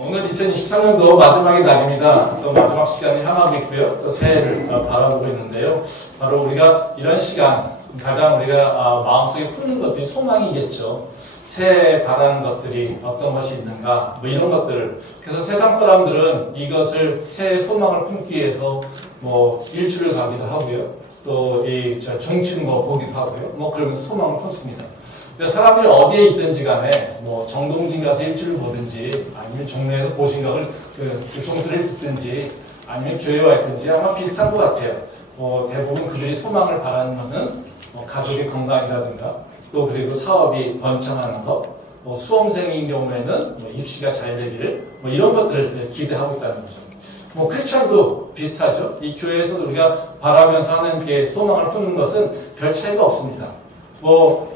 오늘 2023년도 마지막의 날입니다. 또 마지막 시간이 향하고 있고요. 또 새해를 바라보고 있는데요. 바로 우리가 이런 시간, 가장 우리가 마음속에 품는 것들이 소망이겠죠. 새해 바라는 것들이 어떤 것이 있는가, 뭐 이런 것들을. 그래서 세상 사람들은 이것을 새해 소망을 품기 위해서 뭐 일주를 가기도 하고요. 또 이 정치를 뭐 보기도 하고요. 뭐 그러면서 소망을 품습니다. 사람들이 어디에 있든지 간에 뭐 정동진 가서 일주를 보든지 아니면 종로에서 보신각을 그 종소리를 듣든지 아니면 교회 와 있든지 아마 비슷한 것 같아요. 대부분 그들이 소망을 바라는 것은 가족의 건강이라든가 또 그리고 사업이 번창하는 것, 수험생인 경우에는 입시가 잘 되기를 이런 것들을 기대하고 있다는 거죠. 크리스찬도 비슷하죠. 이 교회에서도 우리가 바라면서 하나님께 소망을 품는 것은 별 차이가 없습니다.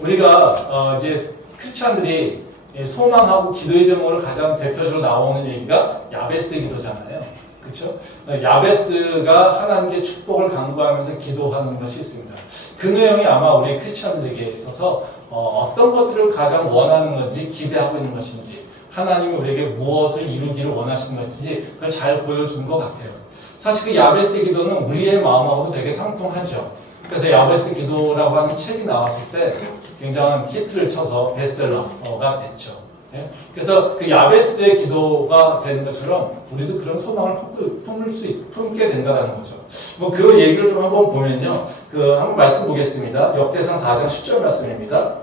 우리가 이제 크리스찬들이 소망하고 기도의 제목으로 가장 대표적으로 나오는 얘기가 야베스의 기도잖아요. 그렇죠? 야베스가 하나님께 축복을 간구하면서 기도하는 것이 있습니다. 그 내용이 아마 우리 크리스찬들에게 있어서 어떤 것들을 가장 원하는 건지 기대하고 있는 것인지 하나님이 우리에게 무엇을 이루기를 원하시는 것인지 그걸 잘 보여준 것 같아요. 사실 그 야베스의 기도는 우리의 마음하고도 되게 상통하죠. 그래서 야베스 기도라고 하는 책이 나왔을 때 굉장한 히트를 쳐서 베스트셀러가 됐죠. 그래서 그 야베스의 기도가 되는 것처럼 우리도 그런 소망을 품게 된다는 거죠. 그 얘기를 좀 한번 보면요. 한번 말씀 보겠습니다. 역대상 4장 10절 말씀입니다.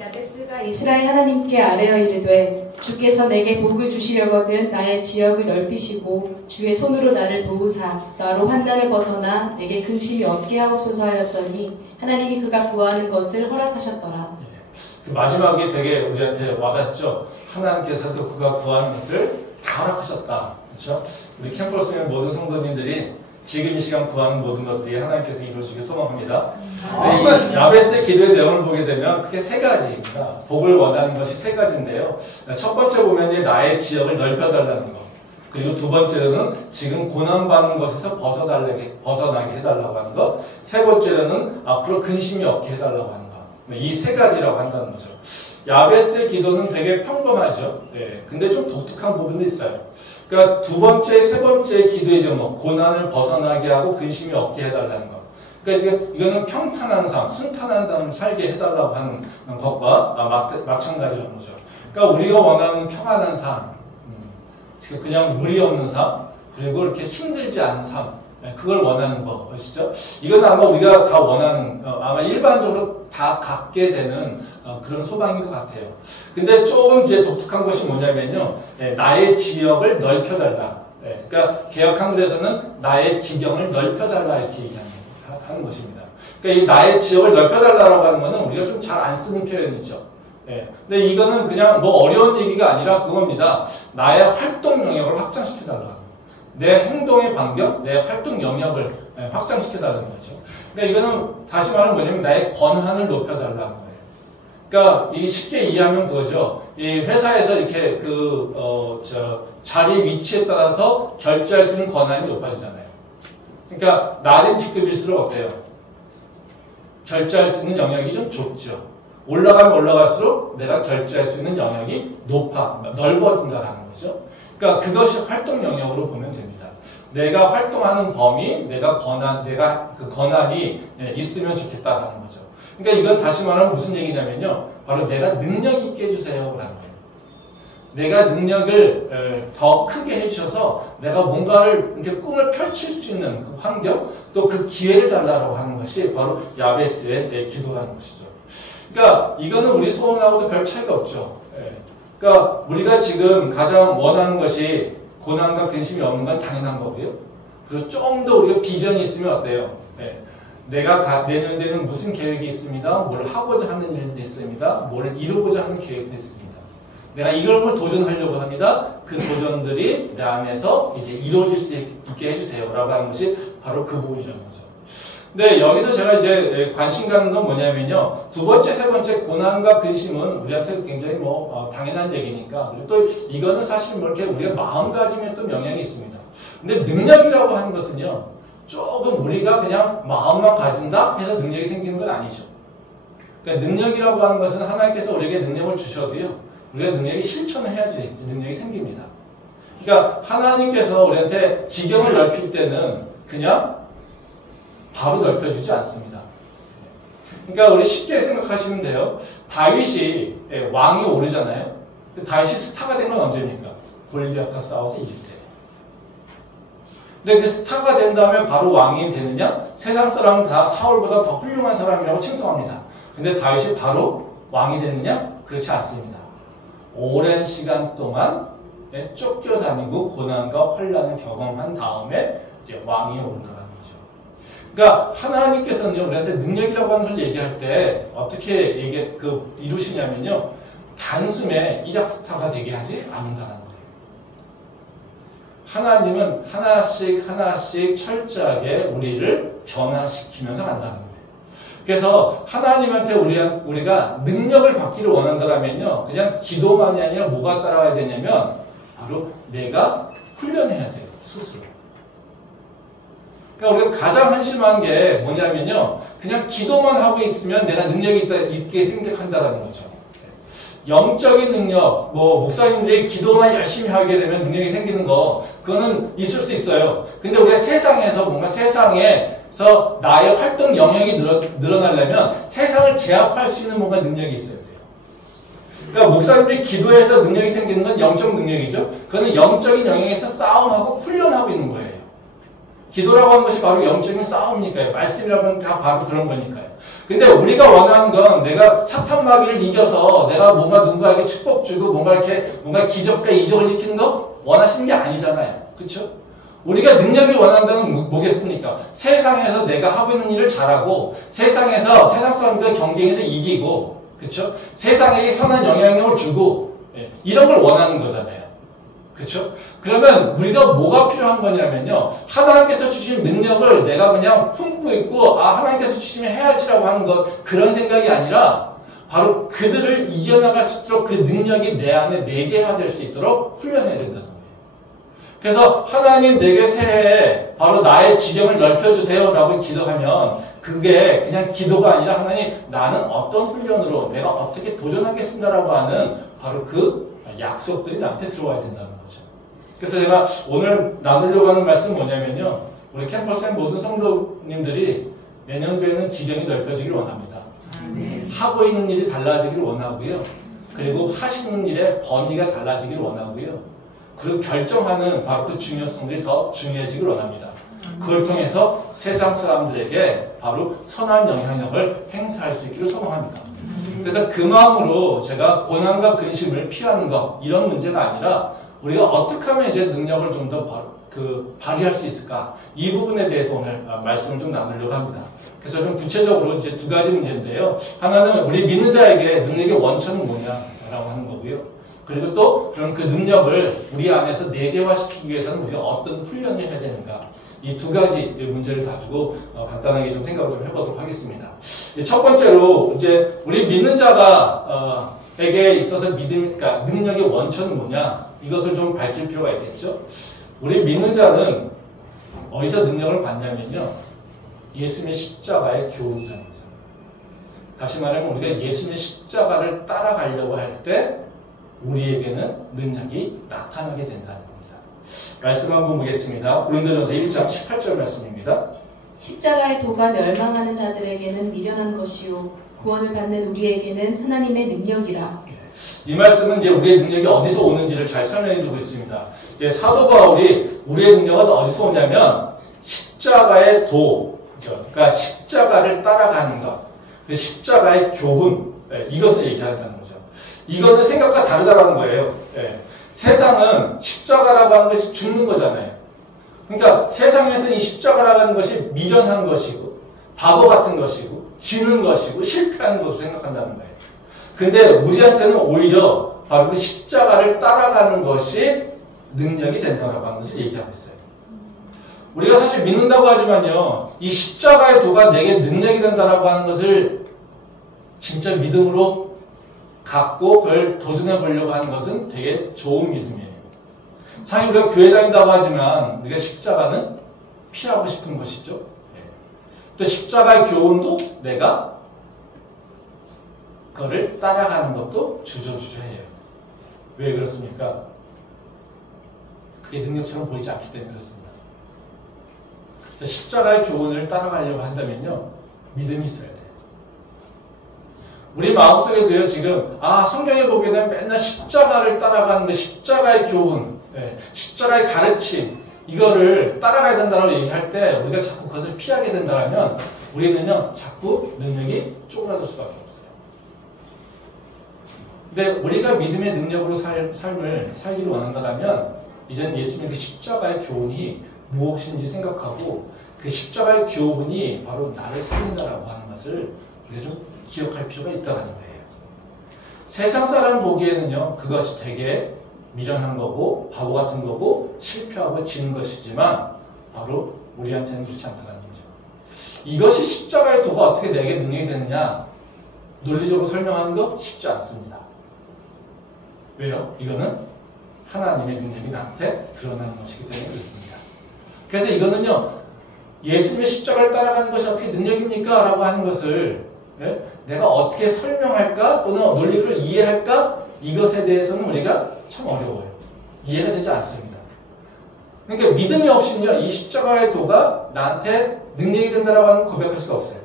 야베스가 이스라엘 하나님께 아뢰어 이르되 주께서 내게 복을 주시려거든 나의 지역을 넓히시고 주의 손으로 나를 도우사 나로 환난을 벗어나 내게 근심이 없게 하옵소서 하였더니 하나님이 그가 구하는 것을 허락하셨더라. 그 마지막에 되게 우리한테 와닿죠. 하나님께서도 그가 구하는 것을 다 허락하셨다. 그렇죠? 우리 캠퍼스의 모든 성도님들이 지금 이 시간 구하는 모든 것들이 하나님께서 이루어지길 소망합니다. 이 야베스의 기도의 내용을 보게 되면 크게 세 가지입니다. 복을 원하는 것이 세 가지인데요. 첫 번째 보면 나의 지역을 넓혀달라는 것. 그리고 두 번째로는 지금 고난받는 것에서 벗어나게 해달라고 하는 것. 세 번째로는 앞으로 근심이 없게 해달라고 하는 것. 이 세 가지라고 한다는 거죠. 야베스의 기도는 되게 평범하죠. 근데 좀 독특한 부분도 있어요. 그러니까 두 번째, 세 번째 기도의 제목, 고난을 벗어나게 하고 근심이 없게 해달라는 것. 그러니까 지금 이거는 평탄한 삶, 순탄한 삶을 살게 해달라고 하는 것과 마찬가지라는 거죠. 그러니까 우리가 원하는 평안한 삶, 그냥 무리 없는 삶, 그리고 이렇게 힘들지 않은 삶, 그걸 원하는 것이죠. 이건 아마 우리가 다 원하는, 아마 일반적으로 다 갖게 되는 그런 소망인 것 같아요. 근데 조금 이제 독특한 것이 뭐냐면요. 나의 지역을 넓혀달라. 그러니까 개역 한글에서는 나의 지경을 넓혀달라 이렇게 얘기하는 것입니다. 그러니까 이 나의 지역을 넓혀달라고 하는 것은 우리가 좀 잘 안 쓰는 표현이죠. 근데 이거는 그냥 뭐 어려운 얘기가 아니라 그겁니다. 나의 활동 영역을 확장시켜달라. 내 행동의 반경, 내 활동 영역을 확장시켜달라는 거죠. 그러니까 이거는 다시 말하면 뭐냐면 나의 권한을 높여달라는 거예요. 그러니까 이 쉽게 이해하면 그거죠. 이 회사에서 이렇게 자리 위치에 따라서 결제할 수 있는 권한이 높아지잖아요. 그러니까 낮은 직급일수록 어때요? 결제할 수 있는 영역이 좀 좁죠. 올라가면 올라갈수록 내가 결제할 수 있는 영역이 넓어진다는 거죠. 그러니까 그것이 활동 영역으로 보면 됩니다. 내가 활동하는 범위, 내가 그 권한이 있으면 좋겠다라는 거죠. 그러니까 이건 다시 말하면 무슨 얘기냐면요. 바로 내가 능력 있게 해주세요라는 거예요. 내가 능력을 더 크게 해주셔서 내가 뭔가를 이렇게 꿈을 펼칠 수 있는 그 환경, 또 그 기회를 달라고 하는 것이 바로 야베스의 기도라는 것이죠. 그러니까 이거는 우리 소원하고도 별 차이가 없죠. 그러니까 우리가 지금 가장 원하는 것이 고난과 근심이 없는 건 당연한 거고요. 그리고 좀 더 우리가 비전이 있으면 어때요? 내가 내년에는 무슨 계획이 있습니다. 뭘 하고자 하는 일도 있습니다. 뭘 이루고자 하는 계획도 있습니다. 내가 이걸 도전하려고 합니다. 그 도전들이 내 안에서 이제 이루어질 수 있게 해주세요. 라고 하는 것이 바로 그 부분이라는 거죠. 근데 여기서 제가 이제 관심 갖는 건 뭐냐면요. 두 번째, 세 번째 고난과 근심은 우리한테 굉장히 당연한 얘기니까. 그리고 또 이거는 사실 이렇게 우리가 마음가짐에 또 영향이 있습니다. 근데 능력이라고 하는 것은요. 조금 우리가 그냥 마음만 가진다 해서 능력이 생기는 건 아니죠. 그러니까 능력이라고 하는 것은 하나님께서 우리에게 능력을 주셔도요. 우리가 능력이 실천을 해야지 능력이 생깁니다. 그러니까 하나님께서 우리한테 지경을 넓힐 때는 그냥 바로 넓혀주지 않습니다. 그러니까 우리 쉽게 생각하시면 돼요. 다윗이 왕이 오르잖아요. 다윗이 스타가 된 건 언제입니까? 골리앗과 싸워서 이길 때. 근데 그 스타가 된 다음에 바로 왕이 되느냐? 세상 사람은 다 사울보다 더 훌륭한 사람이라고 칭송합니다. 근데 다윗이 바로 왕이 되느냐? 그렇지 않습니다. 오랜 시간 동안 쫓겨다니고 고난과 환난을 경험한 다음에 이제 왕이 오른다는 거죠. 그러니까 하나님께서는 우리한테 능력이라고 하는 걸 얘기할 때 어떻게 이루시냐면요. 단숨에 일약 스타가 되게 하지 않는다는 거예요. 하나님은 하나씩 하나씩 철저하게 우리를 변화시키면서 간다는 거예요. 그래서 하나님한테 우리가 능력을 받기를 원한다면요. 그냥 기도만이 아니라 뭐가 따라와야 되냐면 바로 내가 훈련해야 돼요. 스스로. 그러니까 우리가 가장 한심한 게 뭐냐면요. 그냥 기도만 하고 있으면 내가 능력이 있게 생각한다는 거죠. 영적인 능력, 목사님들이 기도만 열심히 하게 되면 능력이 생기는 거, 그거는 있을 수 있어요. 근데 우리가 세상에서 뭔가 세상에서 나의 활동 영역이 늘어나려면 세상을 제압할 수 있는 뭔가 능력이 있어야 돼요. 그러니까 목사님들이 기도해서 능력이 생기는 건 영적 능력이죠. 그거는 영적인 영역에서 싸움하고 훈련하고 있는 거예요. 기도라고 하는 것이 바로 영적인 싸움이니까요. 말씀이라고 하는 건 다 바로 그런 거니까요. 근데 우리가 원하는 건 내가 사탄마귀를 이겨서 내가 뭔가 누군가에게 축복 주고 뭔가 기적과 이적을 일으키는 거 원하시는 게 아니잖아요. 그렇죠? 우리가 능력을 원한다는 뭐겠습니까? 세상에서 내가 하고 있는 일을 잘하고 세상에서 세상 사람들과 경쟁해서 이기고 그렇죠? 세상에게 선한 영향력을 주고 이런 걸 원하는 거잖아요. 그렇죠? 그러면 우리가 뭐가 필요한 거냐면요. 하나님께서 주신 능력을 내가 그냥 품고 있고 하나님께서 주시면 해야지라고 하는 것 그런 생각이 아니라 바로 그들을 이겨나갈 수 있도록 그 능력이 내 안에 내재화될 수 있도록 훈련해야 된다는 거예요. 그래서 하나님 내게 새해에 바로 나의 지경을 넓혀주세요 라고 기도하면 그게 그냥 기도가 아니라 하나님 나는 어떤 훈련으로 내가 어떻게 도전하겠습니다 라고 하는 바로 그 약속들이 나한테 들어와야 된다는 거죠. 그래서 제가 오늘 나누려고 하는 말씀은 뭐냐면요. 우리 캠퍼스의 모든 성도님들이 내년도에는 지경이 넓혀지길 원합니다. 하고 있는 일이 달라지길 원하고요. 그리고 하시는 일의 범위가 달라지길 원하고요. 그리고 결정하는 바로 그 중요성들이 더 중요해지길 원합니다. 그걸 통해서 세상 사람들에게 바로 선한 영향력을 행사할 수 있기를 소망합니다. 그래서 그 마음으로 제가 고난과 근심을 피하는 것 이런 문제가 아니라 우리가 어떻게 하면 이제 능력을 좀 더 발휘할 수 있을까 이 부분에 대해서 오늘 말씀을 좀 나누려고 합니다. 그래서 좀 구체적으로 이제 두 가지 문제인데요. 하나는 우리 믿는 자에게 능력의 원천은 뭐냐라고 하는 거고요. 그리고 또 그럼 그 능력을 우리 안에서 내재화시키기 위해서는 우리가 어떤 훈련을 해야 되는가 이 두 가지 문제를 가지고 간단하게 좀 생각을 좀 해보도록 하겠습니다. 첫 번째로 이제 우리 믿는 자가 에게 있어서 그러니까 능력의 원천은 뭐냐 이것을 좀 밝힐 필요가 있겠죠. 우리 믿는 자는 어디서 능력을 받냐면요. 예수님의 십자가의 교훈상에서. 다시 말하면 우리가 예수님의 십자가를 따라가려고 할 때 우리에게는 능력이 나타나게 된다는 겁니다. 말씀 한번 보겠습니다. 고린도전서 1장 18절 말씀입니다. 십자가의 도가 멸망하는 자들에게는 미련한 것이요 구원을 받는 우리에게는 하나님의 능력이라. 이 말씀은 이제 우리의 능력이 어디서 오는지를 잘 설명해 주고 있습니다. 이제 사도 바울이 우리의 능력은 어디서 오냐면 십자가의 도, 그러니까 십자가를 따라가는 것, 십자가의 교훈, 이것을 얘기한다는 거죠. 이거는 생각과 다르다는 거예요. 세상은 십자가라고 하는 것이 죽는 거잖아요. 그러니까 세상에서는 이 십자가라고 하는 것이 미련한 것이고 바보 같은 것이고 지는 것이고 실패하는 것으로 생각한다는 거예요. 근데 우리한테는 오히려 바로 그 십자가를 따라가는 것이 능력이 된다고 하는 것을 얘기하고 있어요. 우리가 사실 믿는다고 하지만요. 이 십자가의 도가 내게 능력이 된다고 하는 것을 진짜 믿음으로 갖고 그걸 도전해 보려고 하는 것은 되게 좋은 믿음이에요. 사실 우리가 교회 다닌다고 하지만 우리가 십자가는 피하고 싶은 것이죠. 또 십자가의 교훈도 내가 그거를 따라가는 것도 주저주저해요. 왜 그렇습니까? 그게 능력처럼 보이지 않기 때문에 그렇습니다. 십자가의 교훈을 따라가려고 한다면요, 믿음이 있어야 돼요. 우리 마음속에도요, 지금, 성경에 보게 되면 맨날 십자가를 따라가는 그 십자가의 교훈, 십자가의 가르침, 이거를 따라가야 된다고 얘기할 때 우리가 자꾸 그것을 피하게 된다면 우리는요, 자꾸 능력이 쪼그라들 수밖에 없어요. 근데 우리가 믿음의 능력으로 삶을 살기를 원한다면 이제는 예수님의 그 십자가의 교훈이 무엇인지 생각하고 그 십자가의 교훈이 바로 나를 살린다라고 하는 것을 우리가 좀 기억할 필요가 있다는 거예요. 세상 사람 보기에는요, 그것이 되게 미련한 거고 바보 같은 거고 실패하고 지는 것이지만 바로 우리한테는 그렇지 않다는 거죠. 이것이 십자가의 도가 어떻게 내게 능력이 되느냐, 논리적으로 설명하는 거 쉽지 않습니다. 왜요? 이거는 하나님의 능력이 나한테 드러나는 것이기 때문에 그렇습니다. 그래서 이거는요, 예수님의 십자가를 따라가는 것이 어떻게 능력입니까? 라고 하는 것을 내가 어떻게 설명할까? 또는 논리를 이해할까? 이것에 대해서는 우리가 참 어려워요. 이해가 되지 않습니다. 그러니까 믿음이 없이는요, 이 십자가의 도가 나한테 능력이 된다라고 하는 고백할 수가 없어요.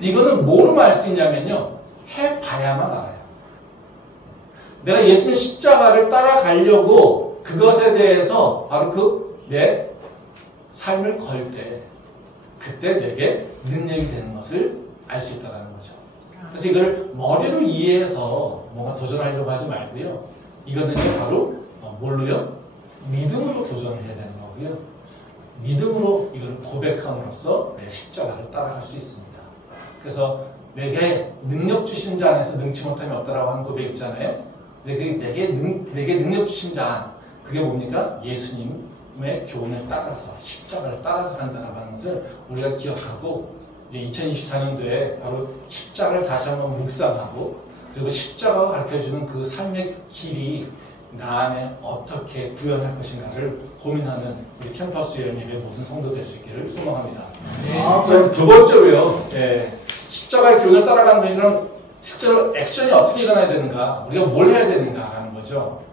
이거는 뭐로 알 수 있냐면요, 해봐야만 알아요. 내가 예수님의 십자가를 따라가려고 그것에 대해서 바로 내 삶을 걸 때, 그때 내게 능력이 되는 것을 알 수 있다는 거죠. 그래서 이걸 머리로 이해해서 뭔가 도전하려고 하지 말고요. 이거는요, 바로 뭘로요? 믿음으로 도전을 해야 되는 거고요. 믿음으로 이걸 고백함으로써 내 십자가를 따라갈 수 있습니다. 그래서 내게 능력 주신 자 안에서 능치 못함이 없다라고 하는 고백 있잖아요. 근데 내게 능력 주신 자, 그게 뭡니까? 예수님의 교훈을 따라서, 십자가를 따라서 간다라고 하는 것을 우리가 기억하고, 이제 2024년도에 바로 십자가를 다시 한번 묵상하고, 그리고 십자가가 가르쳐주는 그 삶의 길이 나 안에 어떻게 구현할 것인가를 고민하는 우리 캠퍼스 예배 모든 성도 될 수 있기를 소망합니다. 두 번째로요, 십자가의 교훈을 따라가는 것이란 실제로 액션이 어떻게 일어나야 되는가, 우리가 뭘 해야 되는가라는 거죠.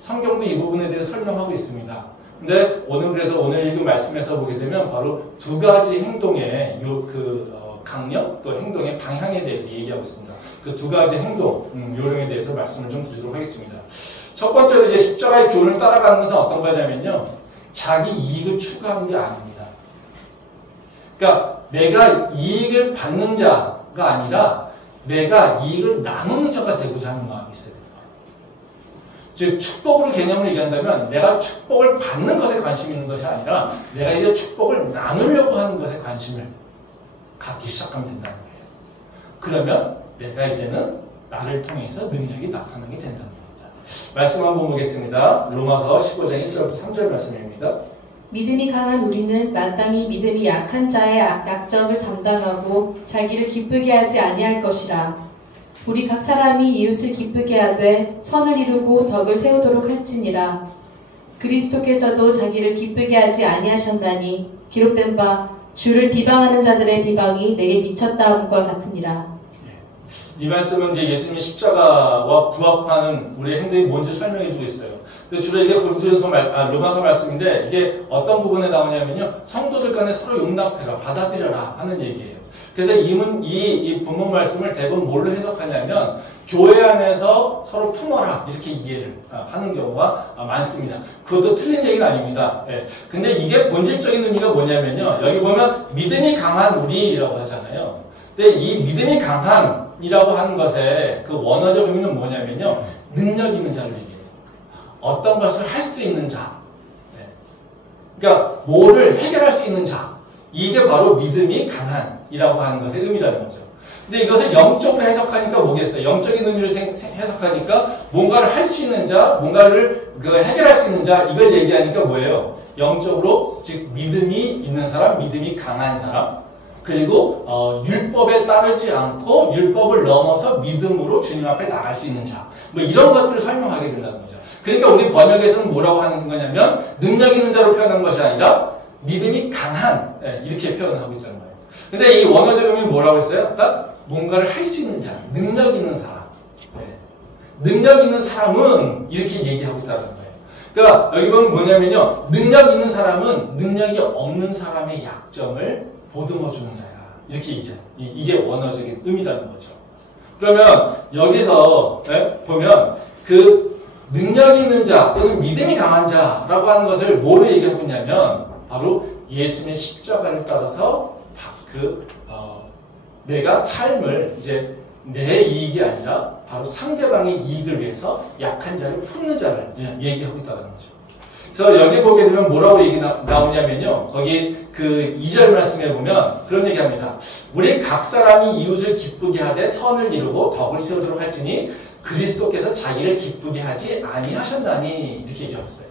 성경도 이 부분에 대해 설명하고 있습니다. 근데 그래서 오늘 읽은 말씀에서 보게 되면 바로 두 가지 행동의 강령 또 행동의 방향에 대해서 얘기하고 있습니다. 그 두 가지 행동, 요령에 대해서 말씀을 좀 드리도록 하겠습니다. 첫 번째로 이제 십자가의 교훈을 따라가는 것은 어떤 거냐면요, 자기 이익을 추구하는 게 아닙니다. 그러니까 내가 이익을 받는 자가 아니라 내가 이익을 나누는 자가 되고자 하는 마음이 있어야 됩니다. 즉, 축복으로 개념을 얘기한다면 내가 축복을 받는 것에 관심이 있는 것이 아니라 내가 이제 축복을 나누려고 하는 것에 관심을 갖기 시작하면 된다는 거예요. 그러면 내가 이제는 나를 통해서 능력이 나타나게 된다는 겁니다. 말씀 한번 보겠습니다. 로마서 15장 1절부터 3절 말씀입니다. 믿음이 강한 우리는 마땅히 믿음이 약한 자의 약점을 담당하고 자기를 기쁘게 하지 아니할 것이라. 우리 각 사람이 이웃을 기쁘게 하되 선을 이루고 덕을 세우도록 할지니라. 그리스도께서도 자기를 기쁘게 하지 아니하셨나니 기록된 바 주를 비방하는 자들의 비방이 내게 미쳤다함과 같으니라. 이 말씀은 이제 예수님의 십자가와 부합하는 우리의 행동이 뭔지 설명해 주고 있어요. 근데 주로 이게 로마서 말씀인데 이게 어떤 부분에 나오냐면요, 성도들 간에 서로 용납해라, 받아들여라 하는 얘기예요. 그래서 이 본문 말씀을 대부분 뭘로 해석하냐면 교회 안에서 서로 품어라 이렇게 이해를 하는 경우가 많습니다. 그것도 틀린 얘기는 아닙니다. 근데 이게 본질적인 의미가 뭐냐면요, 여기 보면 믿음이 강한 우리라고 하잖아요. 근데 이 믿음이 강한이라고 하는 것의 그 원어적 의미는 뭐냐면요, 능력 있는 자를 얘기해요. 어떤 것을 할 수 있는 자, 그러니까 뭐를 해결할 수 있는 자, 이게 바로 믿음이 강한이라고 하는 것의 의미라는 거죠. 근데 이것을 영적으로 해석하니까 뭐겠어요? 영적인 의미를 해석하니까 뭔가를 할 수 있는 자, 뭔가를 해결할 수 있는 자, 이걸 얘기하니까 뭐예요? 영적으로, 즉 믿음이 있는 사람, 믿음이 강한 사람, 그리고 율법에 따르지 않고 율법을 넘어서 믿음으로 주님 앞에 나갈 수 있는 자, 뭐 이런 것들을 설명하게 된다는 거죠. 그러니까 우리 번역에서는 뭐라고 하는 거냐면 능력 있는 자로 표현한 것이 아니라 믿음이 강한, 이렇게 표현하고 있다는 거예요. 근데 이 원어적 의미는 뭐라고 했어요? 아까 뭔가를 할 수 있는 자, 능력 있는 사람. 능력 있는 사람은 이렇게 얘기하고 있다는 거예요. 그러니까 여기 보면 뭐냐면요. 능력 있는 사람은 능력이 없는 사람의 약점을 보듬어주는 자야. 이렇게 얘기해요. 이게 원어적인 의미라는 거죠. 그러면 여기서 보면 그 능력 있는 자 또는 믿음이 강한 자라고 하는 것을 뭐로 얘기하고 있냐면 바로 예수님의 십자가를 따라서 내가 삶을 이제 내 이익이 아니라 바로 상대방의 이익을 위해서 약한 자를 품는 자를 얘기하고 있다는 거죠. 그래서 여기 보게 되면 뭐라고 얘기 나오냐면요. 거기 그 2절 말씀에 보면 그런 얘기합니다. 우리 각 사람이 이웃을 기쁘게 하되 선을 이루고 덕을 세우도록 할지니 그리스도께서 자기를 기쁘게 하지 아니하셨나니 이렇게 얘기했어요.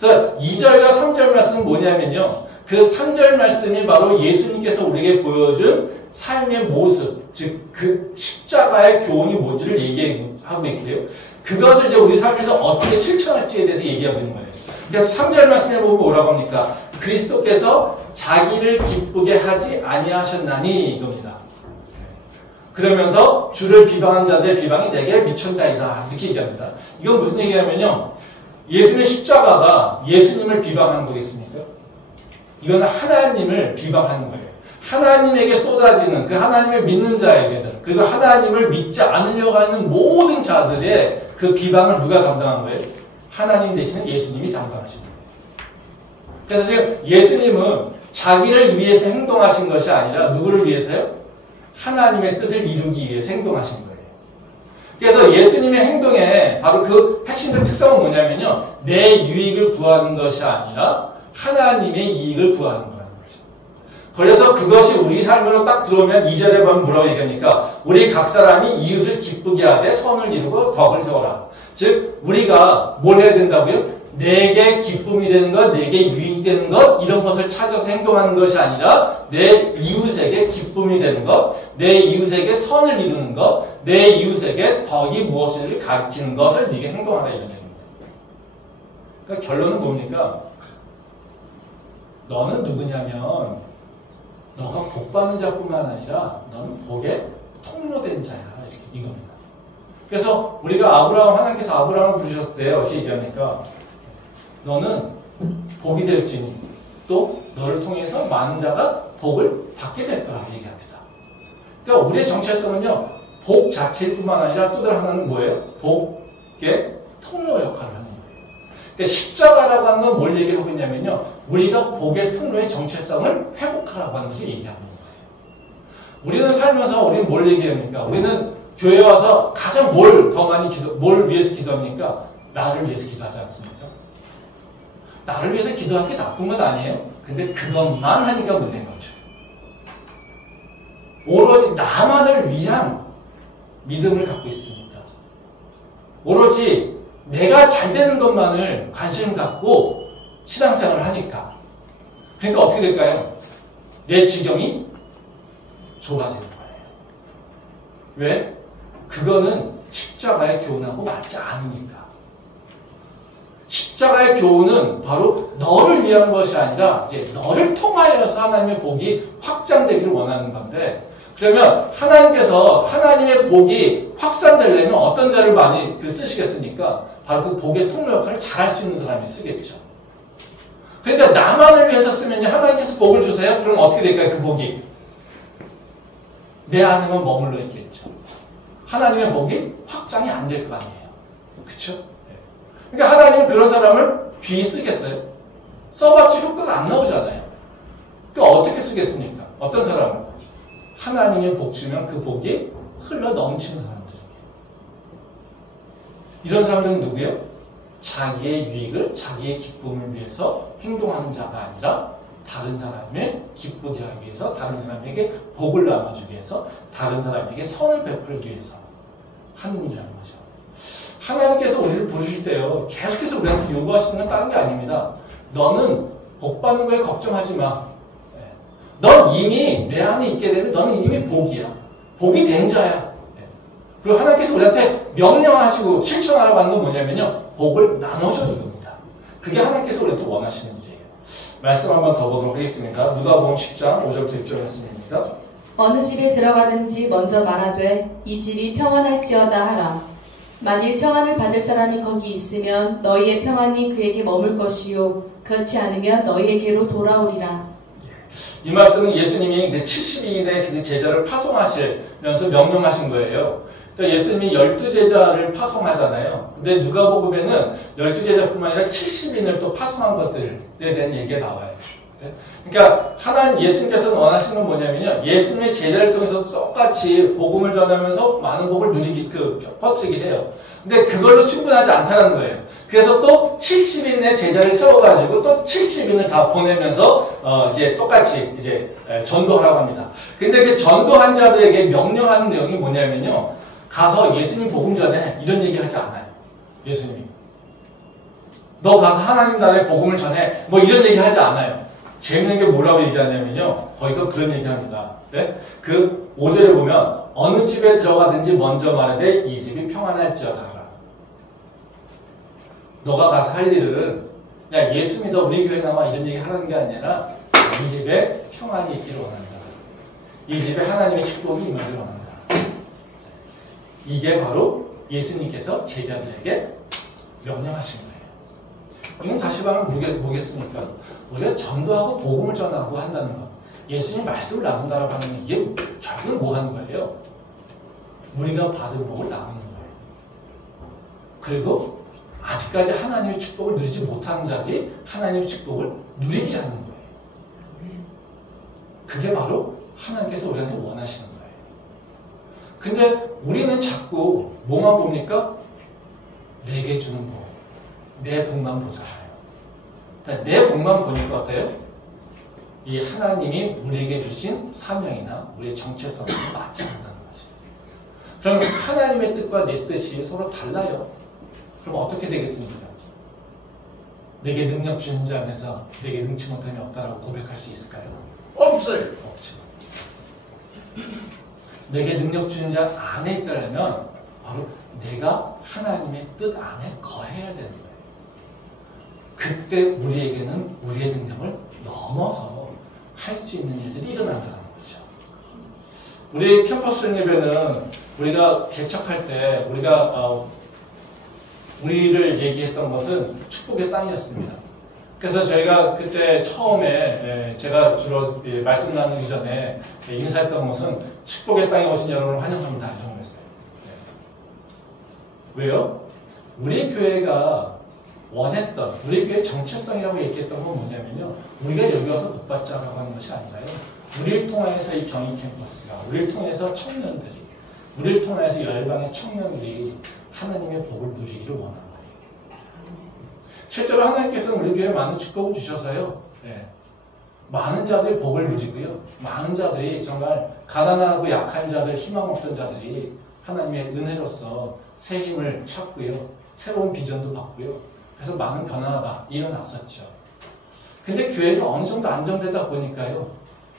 그래서 2절과 3절 말씀은 뭐냐면요. 그 3절 말씀이 바로 예수님께서 우리에게 보여준 삶의 모습, 즉 그 십자가의 교훈이 뭔지를 얘기하고 있고요. 그것을 이제 우리 삶에서 어떻게 실천할지에 대해서 얘기하고 있는 거예요. 그래서 3절 말씀에 보면 뭐라고 합니까? 그리스도께서 자기를 기쁘게 하지 아니하셨나니 이겁니다. 그러면서 주를 비방한 자들의 비방이 내게 미쳤나이다 이렇게 얘기합니다. 이건 무슨 얘기냐면요. 예수님의 십자가가 예수님을 비방한 거겠습니까? 이건 하나님을 비방하는 거예요. 하나님에게 쏟아지는 그 하나님을 믿는 자에게들 그리고 하나님을 믿지 않으려고 하는 모든 자들의 그 비방을 누가 담당한 거예요? 하나님 대신에 예수님이 담당하신 거예요. 그래서 지금 예수님은 자기를 위해서 행동하신 것이 아니라 누구를 위해서요? 하나님의 뜻을 이루기 위해서 행동하신 거예요. 그래서 예수님의 행동에 바로 그 핵심적 특성은 뭐냐면요. 내 유익을 구하는 것이 아니라 하나님의 이익을 구하는 거라는 거죠. 그래서 그것이 우리 삶으로 딱 들어오면 2절에 보면 뭐라고 얘기합니까? 우리 각 사람이 이웃을 기쁘게 하되 선을 이루고 덕을 세워라. 즉 우리가 뭘 해야 된다고요? 내게 기쁨이 되는 것, 내게 유익이 되는 것 이런 것을 찾아서 행동하는 것이 아니라 내 이웃에게 기쁨이 되는 것, 내 이웃에게 선을 이루는 것, 내 이웃에게 덕이 무엇인지를 가르치는 것을 네게 행동하라 이런 얘기입니다. 그러니까 결론은 뭡니까? 너는 누구냐면 너가 복받는 자뿐만 아니라 너는 복의 통로된 자야 이겁니다. 그래서 우리가 하나님께서 아브라함을 부르셨을 때 어떻게 얘기합니까? 너는 복이 될지니 또 너를 통해서 많은 자가 복을 받게 될 거라고 얘기합니다. 그러니까 우리의 정체성은요. 복 자체일 뿐만 아니라 또 다른 하나는 뭐예요? 복의 통로 역할을 하는 거예요. 그러니까 십자가라고 하는 건 뭘 얘기하고 있냐면요. 우리가 복의 통로의 정체성을 회복하라고 하는 것을 얘기하고 있는 거예요. 우리는 살면서 우리는 뭘 얘기합니까? 우리는 교회 와서 가장 뭘 위해서 기도합니까? 나를 위해서 기도하지 않습니까? 나를 위해서 기도하는 게 나쁜 건 아니에요. 근데 그것만 하니까 문제인 거죠. 오로지 나만을 위한 믿음을 갖고 있습니다. 오로지 내가 잘 되는 것만을 관심을 갖고 신앙생활을 하니까. 그러니까 어떻게 될까요? 내 지경이 좁아지는 거예요. 왜? 그거는 십자가의 교훈하고 맞지 않으니까. 십자가의 교훈은 바로 너를 위한 것이 아니라 이제 너를 통하여서 하나님의 복이 확장되기를 원하는 건데 그러면 하나님께서 하나님의 복이 확산되려면 어떤 자를 많이 쓰시겠습니까? 바로 그 복의 통로 역할을 잘할 수 있는 사람이 쓰겠죠. 그러니까 나만을 위해서 쓰면 하나님께서 복을 주세요. 그럼 어떻게 될까요? 그 복이 내 안에만 머물러 있겠죠. 하나님의 복이 확장이 안 될 거 아니에요. 그렇죠? 그러니까 하나님은 그런 사람을 귀히 쓰겠어요? 써봤자 효과가 안 나오잖아요. 그러니까 어떻게 쓰겠습니까? 어떤 사람을? 하나님의 복 주면 그 복이 흘러 넘치는 사람들에게. 이런 사람들은 누구예요? 자기의 유익을, 자기의 기쁨을 위해서 행동하는 자가 아니라 다른 사람을 기쁘게 하기 위해서, 다른 사람에게 복을 나눠주기 위해서, 다른 사람에게 선을 베풀기 위해서 하는 일이라는 거죠. 하나님께서 우리를 부르실 때요, 계속해서 우리한테 요구하시는 건 다른 게 아닙니다. 너는 복 받는 거에 걱정하지 마. 넌 이미 내 안에 있게 되면 너는 이미 복이야. 복이 된 자야. 그리고 하나님께서 우리한테 명령하시고 실천하라고 하는 건 뭐냐면요, 복을 나눠줘 이겁니다. 그게 하나님께서 우리한테 원하시는 일이에요. 말씀 한번 더 보도록 하겠습니다. 누가복음 10장 5절부터 6절 말씀입니다. 어느 집에 들어가든지 먼저 말하되 이 집이 평안할지어다 하라. 만일 평안을 받을 사람이 거기 있으면 너희의 평안이 그에게 머물 것이요 그렇지 않으면 너희에게로 돌아오리라. 이 말씀은 예수님이 70인의 제자를 파송하시면서 명령하신 거예요. 그러니까 예수님이 12제자를 파송하잖아요. 근데 누가복음에는 12제자뿐만 아니라 70인을 또 파송한 것들에 대한 얘기가 나와요. 그러니까 하나님 예수님께서는 원하시는 건 뭐냐면요, 예수님의 제자를 통해서 똑같이 복음을 전하면서 많은 복을 누리기 퍼뜨리게 해요. 근데 그걸로 충분하지 않다는 거예요. 그래서 또 70인의 제자를 세워가지고 또 70인을 다 보내면서 이제 똑같이 이제 전도하라고 합니다. 근데 그 전도한 자들에게 명령하는 내용이 뭐냐면요, 가서 예수님 복음 전에 이런 얘기 하지 않아요. 예수님이 너 가서 하나님 나라의 복음을 전해 뭐 이런 얘기 하지 않아요. 재밌는 게 뭐라고 얘기하냐면요, 거기서 그런 얘기합니다. 네? 그 5절에 보면 어느 집에 들어가든지 먼저 말하되 이 집이 평안할지어다. 너가 가서 할 일은 야 예수 믿어 우리 교회 나와 이런 얘기 하는 게 아니라 이 집에 평안이 있기를 원한다. 이 집에 하나님의 축복이 임하기를 원한다. 이게 바로 예수님께서 제자들에게 명령하신 거예요. 이건 다시 말하면 뭐겠습니까? 우리가 전도하고 복음을 전하고 한다는 것, 예수님 말씀을 나눈다라고 하는 이게 결국은 뭐 하는 거예요? 우리가 받은 복을 나누는 거예요. 그리고 아직까지 하나님의 축복을 누리지 못하는 자들이 하나님의 축복을 누리게 하는 거예요. 그게 바로 하나님께서 우리한테 원하시는 거예요. 근데 우리는 자꾸 뭐만 봅니까? 내게 주는 복, 내 복만 보잖아요. 그러니까 내 복만 보니까 어때요? 이 하나님이 우리에게 주신 사명이나 우리의 정체성이 맞지 않는다는 거죠. 그럼 하나님의 뜻과 내 뜻이 서로 달라요. 그럼 어떻게 되겠습니까? 내게 능력 주는 자 안에서 내게 능치 못함이 없다라고 고백할 수 있을까요? 없어요. 없죠. 내게 능력 주는 자 안에 있다면 바로 내가 하나님의 뜻 안에 거해야 되는 거예요. 그때 우리에게는 우리의 능력을 넘어서 할 수 있는 일들이 일어난다는 거죠. 우리 캠퍼스 예배는 우리가 개척할 때 우리를 얘기했던 것은 축복의 땅이었습니다. 그래서 저희가 그때 처음에 제가 주로 말씀 나누기 전에 인사했던 것은 축복의 땅에 오신 여러분을 환영합니다. 이런 거였어요. 왜요? 우리 교회가 원했던, 우리 교회 정체성이라고 얘기했던 건 뭐냐면요, 우리가 여기 와서 복 받자라고 하는 것이 아니라요, 우리를 통해서 이 경인 캠퍼스가, 우리를 통해서 청년들이, 우리를 통해서 열방의 청년들이 하나님의 복을 누리기를 원하는 거예요. 실제로 하나님께서는 우리 교회에 많은 축복을 주셔서요, 많은 자들이 복을 누리고요, 많은 자들이 정말 가난하고 약한 자들, 희망 없던 자들이 하나님의 은혜로서 새 힘을 찾고요, 새로운 비전도 받고요, 그래서 많은 변화가 일어났었죠. 근데 교회가 어느 정도 안정되다 보니까요,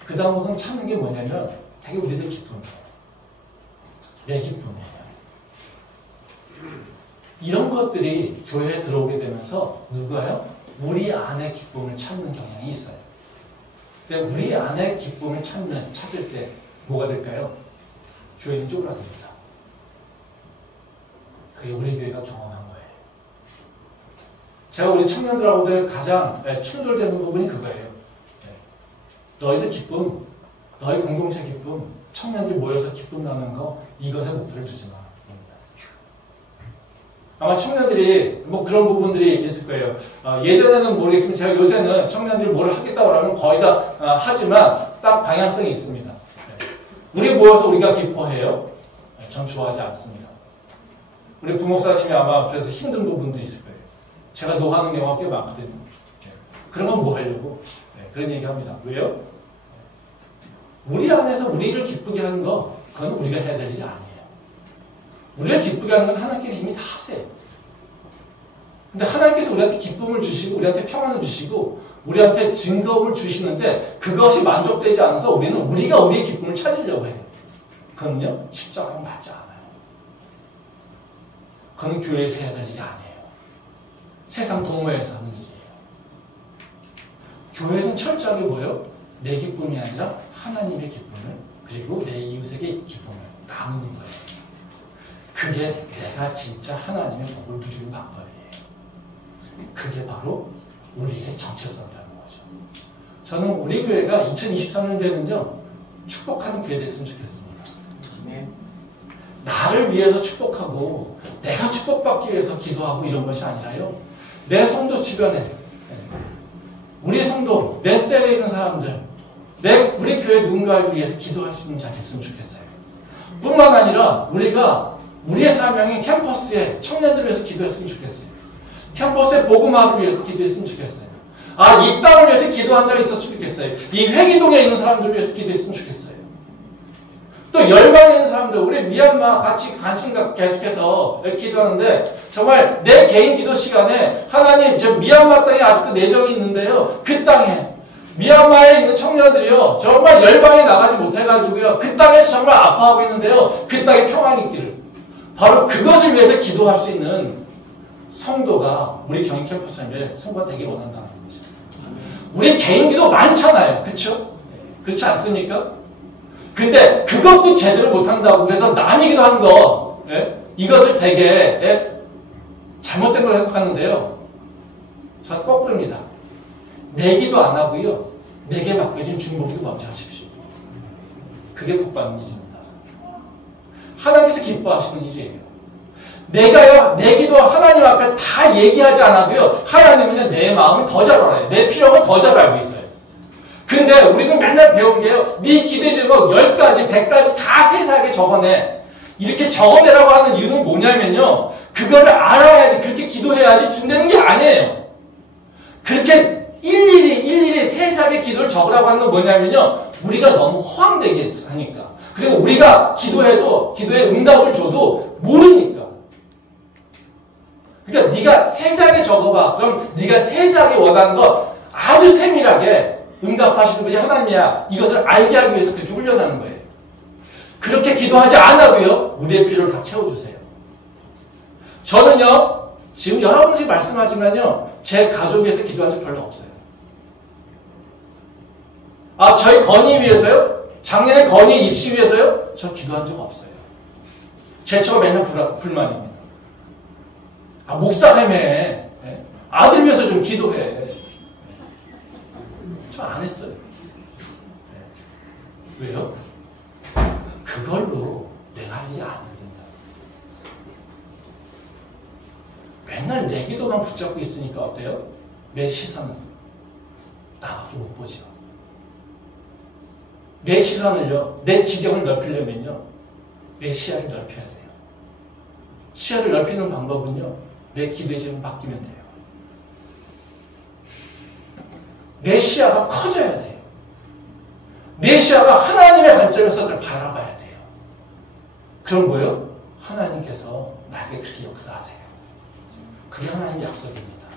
그 다음부터는 찾는 게 뭐냐면 되게 우리들 기쁨이에요. 내 기쁨이에요. 이런 것들이 교회에 들어오게 되면서 누가요? 우리 안에 기쁨을 찾는 경향이 있어요. 근데 우리 안에 기쁨을 찾을 때 뭐가 될까요? 교회는 쪼그라듭니다. 그게 우리 교회가 경험한 거예요. 제가 우리 청년들하고도 가장 충돌되는 부분이 그거예요. 너희들 기쁨, 너희 공동체 기쁨, 청년들이 모여서 기쁨 나누는 거, 이것에 목표를 두지 마. 아마 청년들이 뭐 그런 부분들이 있을 거예요. 예전에는 모르겠지만 제가 요새는 청년들이 뭘 하겠다고 하면 거의 다 하지만 딱 방향성이 있습니다. 우리 모여서 우리가 기뻐해요? 전 좋아하지 않습니다. 우리 부목사님이 아마 그래서 힘든 부분도 있을 거예요. 제가 노하는 경우가 꽤 많거든요. 그런 건 뭐 하려고? 그런 얘기 합니다. 왜요? 우리 안에서 우리를 기쁘게 하는 거, 그건 우리가 해야 될 일이 아니에요. 우리를 기쁘게 하는 건 하나님께서 이미 다 하세요. 근데 하나님께서 우리한테 기쁨을 주시고, 우리한테 평안을 주시고, 우리한테 즐거움을 주시는데, 그것이 만족되지 않아서 우리는 우리가 우리의 기쁨을 찾으려고 해요. 그건요, 십자가랑 맞지 않아요. 그건 교회에서 해야 될 일이 아니에요. 세상 동호회에서 하는 일이에요. 교회는 철저하게 뭐예요? 내 기쁨이 아니라 하나님의 기쁨을, 그리고 내 이웃에게 기쁨을 나누는 거예요. 그게 내가 진짜 하나님의 복을 누리는 방법이에요. 그게 바로 우리의 정체성이라는 거죠. 저는 우리 교회가 2023년 되면요, 축복하는 교회 됐으면 좋겠습니다. 네. 나를 위해서 축복하고 내가 축복받기 위해서 기도하고 이런 것이 아니라요, 내 성도 주변에, 우리 성도, 내 셀에 있는 사람들, 우리 교회 누군가를 위해서 기도할 수 있는 자가 됐으면 좋겠어요. 뿐만 아니라 우리의 사명이 캠퍼스에 청년들을 위해서 기도했으면 좋겠어요. 캠퍼스의 복음화를 위해서 기도했으면 좋겠어요. 이 땅을 위해서 기도한 자가 있었으면 좋겠어요. 이 회기동에 있는 사람들을 위해서 기도했으면 좋겠어요. 또 열방에 있는 사람들, 우리 미얀마 같이 관심과 계속해서 기도하는데, 정말 내 개인 기도 시간에 하나님, 저 미얀마 땅에 아직도 내정이 있는데요, 그 땅에 미얀마에 있는 청년들이요, 정말 열방에 나가지 못해가지고요, 그 땅에서 정말 아파하고 있는데요, 그 땅에 평안이 있기를, 바로 그것을 위해서 기도할 수 있는 성도가 우리 경인 캠퍼스에 성도가 되길 원한다는 거죠. 우리 개인 기도 많잖아요. 그렇죠? 그렇지 않습니까? 근데 그것도 제대로 못한다고 그래서 남이 기도하는 거, 이것을 되게 잘못된 걸 생각하는데요. 저는 거꾸로입니다. 내 기도 안 하고요, 내게 맡겨진 중보기도 먼저 하십시오. 그게 복받는 일입니다. 하나님께서 기뻐하시는 일이에요. 내가요, 내 기도 하나님 앞에 다 얘기하지 않아도요, 하나님은요, 내 마음을 더 잘 알아요. 내 필요를 더 잘 알고 있어요. 근데 우리는 맨날 배운 게요, 네 기대 제목 10가지, 100가지 다 세세하게 적어내. 이렇게 적어내라고 하는 이유는 뭐냐면요, 그거를 알아야지, 그렇게 기도해야지 준다는 게 아니에요. 그렇게 일일이 세세하게 기도를 적으라고 하는 건 뭐냐면요, 우리가 너무 허황되게 하니까. 그리고 우리가 기도해도, 기도에 응답을 줘도 모르니까. 그러니까 네가 세세하게 적어봐. 그럼 네가 세세하게 원하는 거 아주 세밀하게 응답하시는 분이 하나님이야. 이것을 알게 하기 위해서 그렇게 훈련하는 거예요. 그렇게 기도하지 않아도요, 우리의 필요를 다 채워주세요. 저는요, 지금 여러분들이 말씀하지만요, 제 가족 위해서 기도한 적 별로 없어요. 저희 건이 위해서요? 작년에 건이 입시 위해서요? 저 기도한 적 없어요. 제 처가 맨날 불만입니다. 목사라며, 아들 위해서 좀 기도해. 저 안 했어요. 왜요? 그걸로 내가 할 일이 아니거든요. 맨날 내 기도만 붙잡고 있으니까 어때요? 내 시선은 나밖에 못 보죠. 내 시선을요, 내 지경을 넓히려면요, 내 시야를 넓혀야 돼요. 시야를 넓히는 방법은요, 내 기도의 지경을 바뀌면 돼요. 내 시야가 커져야 돼요. 내 시야가 하나님의 관점에서 바라봐야 돼요. 그럼 뭐요? 하나님께서 나에게 그렇게 역사하세요. 그게 하나님의 약속입니다.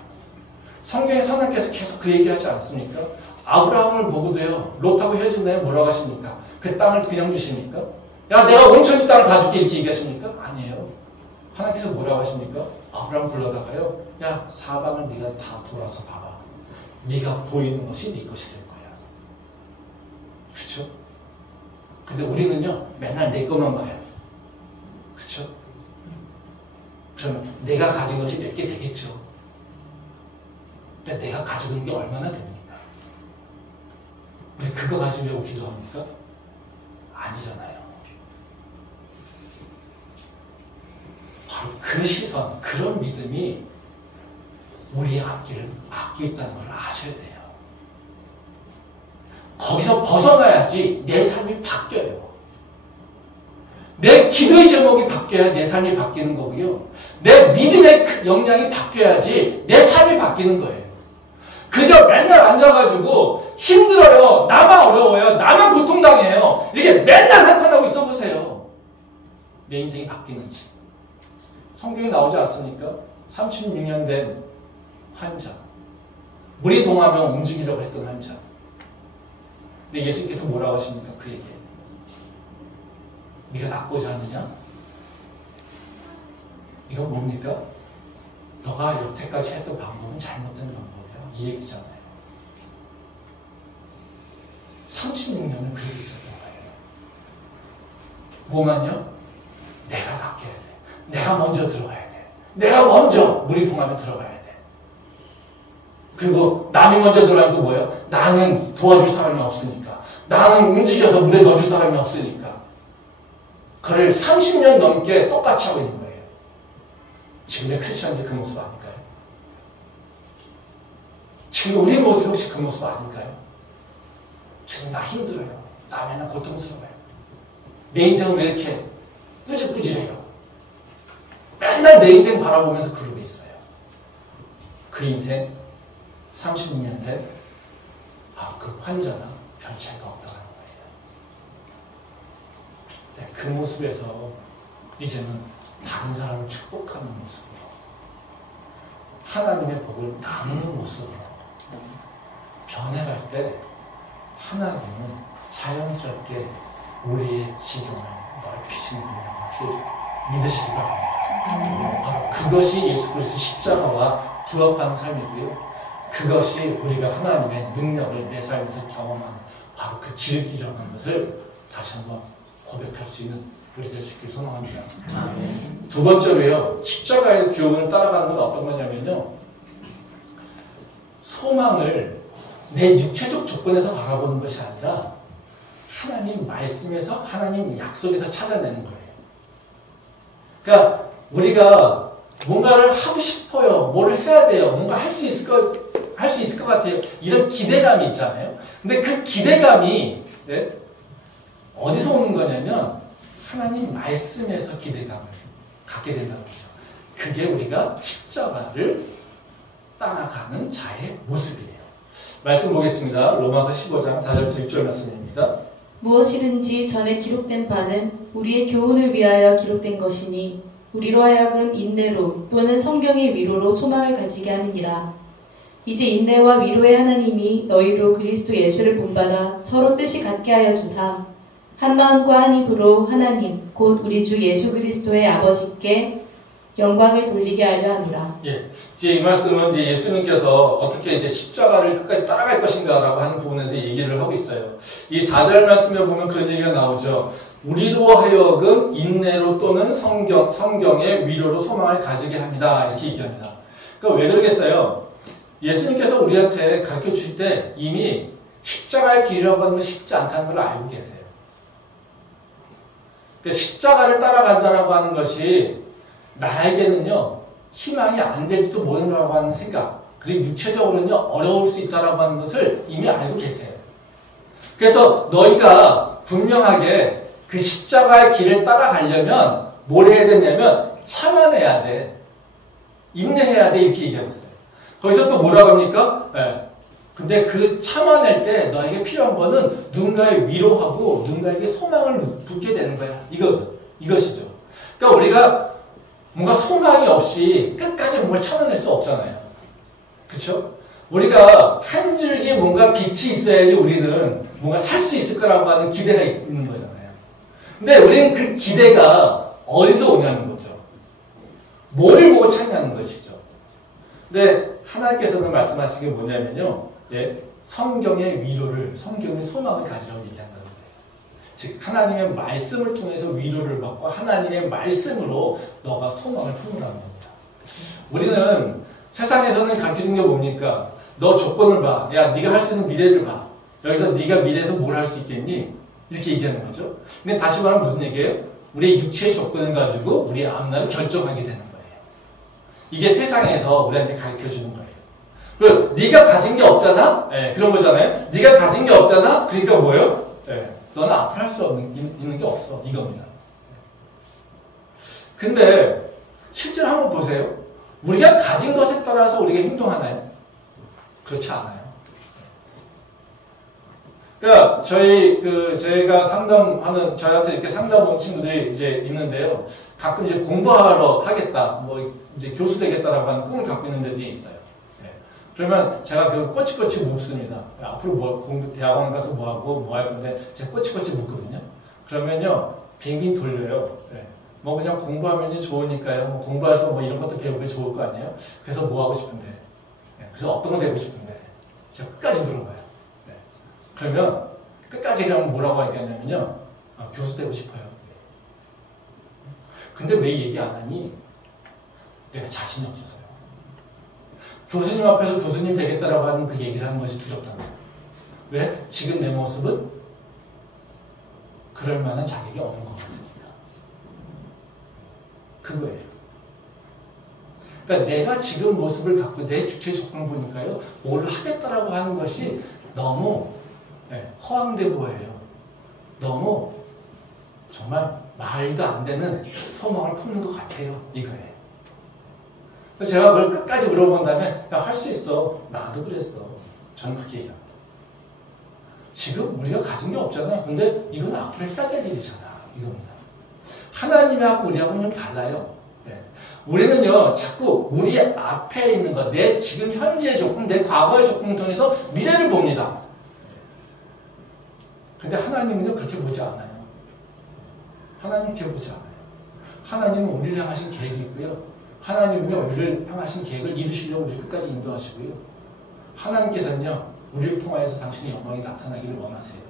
성경에서 하나님께서 계속 그 얘기하지 않습니까? 아브라함을 보고도요, 롯하고 헤어진 다음에 뭐라고 하십니까? 그 땅을 그냥 주십니까? 야, 내가 온천지 땅을 다 줄게, 이렇게 얘기하십니까? 아니에요. 하나님께서 뭐라고 하십니까? 아브라함 불러다가요, 야, 사방을 네가 다 돌아서 봐봐. 네가 보이는 것이 네 것이 될 거야. 그렇죠? 근데 우리는요, 맨날 내 것만 봐요. 그렇죠? 그러면 내가 가진 것이 내게 되겠죠. 근데 내가 가지고 있는 게 얼마나 됩니까? 왜 그거 가지려고 기도합니까? 아니잖아요. 바로 그 시선, 그런 믿음이 우리의 앞길을 막고 있다는 걸 아셔야 돼요. 거기서 벗어나야지 내 삶이 바뀌어요. 내 기도의 제목이 바뀌어야 내 삶이 바뀌는 거고요. 내 믿음의 역량이 바뀌어야지 내 삶이 바뀌는 거예요. 그저 맨날 앉아가지고 힘들어요. 나만 어려워요. 나만 고통당해요. 이렇게 맨날 한탄하고 있어 보세요. 내 인생이 바뀌는지. 성경에 나오지 않습니까? 36년 된 환자. 물이 동하면 움직이려고 했던 환자. 근데 예수님께서 뭐라고 하십니까? 그에게. 네가 낫고자 하느냐? 이건 뭡니까? 너가 여태까지 했던 방법은 잘못된 방법이야. 이 얘기잖아요. 36년을 그러고 있었던 거예요. 뭐만요? 내가 낫게 해야 돼. 내가 먼저 들어가야 돼. 내가 먼저 물이 통하면 들어가야 돼. 그리고 남이 먼저 들어가니까 뭐예요? 나는 도와줄 사람이 없으니까. 나는 움직여서 물에 넣어줄 사람이 없으니까. 그를 30년 넘게 똑같이 하고 있는 거예요. 지금의 크리스천들이 그 모습 아닐까요? 지금 우리 모습이 혹시 그 모습 아닐까요? 지금 나 힘들어요. 나 맨날 고통스러워요. 내 인생은 왜 이렇게 꾸질꾸질해요? 맨날 내 인생 바라보면서 그러고 있어요. 그 인생 36년 된 그 환자나 별 차이가 없다는 거예요. 네, 그 모습에서 이제는 다른 사람을 축복하는 모습으로 하나님의 복을 나누는 모습으로 변해갈 때 하나님은 자연스럽게 우리의 지경을 넓히시는 분이라는 것을 믿으시기 바랍니다. 그것이 예수 그리스도 십자가와 부합하는 삶이고요. 그것이 우리가 하나님의 능력을 내 삶에서 경험하는 바로 그 지름길이라는 것을 다시 한번 고백할 수 있는 우리 될 수 있기를 소망합니다. 두 번째로요, 십자가의 교훈을 따라가는 건 어떤 거냐면요, 소망을 내 육체적 조건에서 바라보는 것이 아니라 하나님 말씀에서, 하나님 약속에서 찾아내는 거예요. 그러니까 우리가 뭔가를 하고 싶어요. 뭘 해야 돼요. 뭔가 할 수 있을 것 같아요. 이런 기대감이 있잖아요. 근데 그 기대감이 어디서 오는 거냐면 하나님 말씀에서 기대감을 갖게 된다는 거죠. 그게 우리가 십자가를 따라가는 자의 모습이에요. 말씀 보겠습니다. 로마서 15장 4절부터 6절 말씀입니다. 무엇이든지 전에 기록된 바는 우리의 교훈을 위하여 기록된 것이니 우리로 하여금 인내로 또는 성경의 위로로 소망을 가지게 함이니라. 이제 인내와 위로의 하나님이 너희로 그리스도 예수를 본받아 서로 뜻이 같게 하여 주사 한 마음과 한 입으로 하나님 곧 우리 주 예수 그리스도의 아버지께 영광을 돌리게 하려 하노라. 예, 이제 이 말씀은 이제 예수님께서 어떻게 이제 십자가를 끝까지 따라갈 것인가라고 하는 부분에서 얘기를 하고 있어요. 이 4절 말씀에 보면 그런 얘기가 나오죠. 우리로 하여금 인내로 또는 성경의 위로로 소망을 가지게 합니다. 이렇게 얘기합니다. 그러니까 왜 그러겠어요? 예수님께서 우리한테 가르쳐 주실 때 이미 십자가의 길이라고 하는 건 쉽지 않다는 걸 알고 계세요. 그러니까 십자가를 따라간다라고 하는 것이 나에게는요, 희망이 안 될지도 모른다라고 하는 생각, 그리고 육체적으로는요, 어려울 수 있다라고 하는 것을 이미 알고 계세요. 그래서 너희가 분명하게 그 십자가의 길을 따라가려면 뭘 해야 되냐면 참아내야 돼. 인내해야 돼. 이렇게 얘기하고 있어요. 거기서 또 뭐라고 합니까? 네. 근데 그 참아낼 때 너에게 필요한 거는 누군가의 위로하고 누군가에게 소망을 붓게 되는 거야. 이것이죠. 그러니까 우리가 뭔가 소망이 없이 끝까지 뭔가 참아낼 수 없잖아요. 그렇죠? 우리가 한 줄기 뭔가 빛이 있어야지 우리는 뭔가 살 수 있을 거라고 하는 기대가 있는 거잖아요. 근데 우리는 그 기대가 어디서 오냐는 거죠. 뭘 보고 찾냐는 것이죠. 근데 하나님께서는 말씀하신 게 뭐냐면요. 예, 성경의 위로를, 성경의 소망을 가지라고 얘기한다는 거예요. 즉 하나님의 말씀을 통해서 위로를 받고 하나님의 말씀으로 너가 소망을 품으라는 겁니다. 우리는 세상에서는 가르쳐준 게 뭡니까? 너 조건을 봐. 야, 네가 할 수 있는 미래를 봐. 여기서 네가 미래에서 뭘 할 수 있겠니? 이렇게 얘기하는 거죠. 근데 다시 말하면 무슨 얘기예요? 우리의 육체의 조건을 가지고 우리의 앞날을 결정하게 되는 거예요. 이게 세상에서 우리한테 가르쳐주는 거예요. 그리고 네가 가진 게 없잖아? 네, 그런 거잖아요. 네가 가진 게 없잖아? 그러니까 뭐예요? 네, 너는 앞으로 할 수 있는 게 없어. 이겁니다. 근데 실제로 한번 보세요. 우리가 가진 것에 따라서 우리가 행동하나요? 그렇지 않아요. 그러니까 저희가 상담하는, 저희한테 이렇게 상담 온 친구들이 이제 있는데요. 가끔 이제 공부하러 하겠다, 뭐 이제 교수 되겠다라고 하는 꿈을 갖고 있는 데들이 있어요. 네. 그러면 제가 그 꼬치꼬치 묻습니다. 앞으로 뭐 대학원 가서 뭐 하고 뭐 할 건데 제가 꼬치꼬치 묻거든요. 그러면요, 빙빙 돌려요. 네. 뭐 그냥 공부하면 좋으니까요. 뭐 공부해서 뭐 이런 것도 배우기 좋을 거 아니에요. 그래서 뭐 하고 싶은데, 네. 그래서 어떤 거 되고 싶은데, 제가 끝까지 물어봐요. 그러면 끝까지 그냥 뭐라고 얘기하냐면요, 교수 되고 싶어요. 근데 왜 얘기 안 하니? 내가 자신이 없어서요. 교수님 앞에서 교수님 되겠다라고 하는 그 얘기를 하는 것이 두렵다는 거예요. 왜? 지금 내 모습은 그럴 만한 자격이 없는 것 같으니까. 그거예요. 그러니까 내가 지금 모습을 갖고 내 주체 조건을 보니까요, 뭘 하겠다라고 하는 것이 너무 허황돼 보여요. 너무 정말 말도 안 되는 소망을 품는 것 같아요. 이거예요. 그래서 제가 그걸 끝까지 물어본 다음에 야, 할 수 있어. 나도 그랬어. 저는 그렇게 얘기합니다. 지금 우리가 가진 게 없잖아. 근데 이건 앞으로 해야 될 일이잖아. 이겁니다. 하나님하고 우리하고는 좀 달라요. 우리는요, 자꾸 우리 앞에 있는 것, 내 지금 현재의 조건, 내 과거의 조건을 통해서 미래를 봅니다. 근데 하나님은요, 그렇게 보지 않아요. 하나님 그렇게 보지 않아요. 하나님은 우리를 향하신 계획이 있고요. 하나님은요, 우리를 향하신 계획을 이루시려고 우리를 끝까지 인도하시고요. 하나님께서는요, 우리를 통하여서 당신의 영광이 나타나기를 원하세요.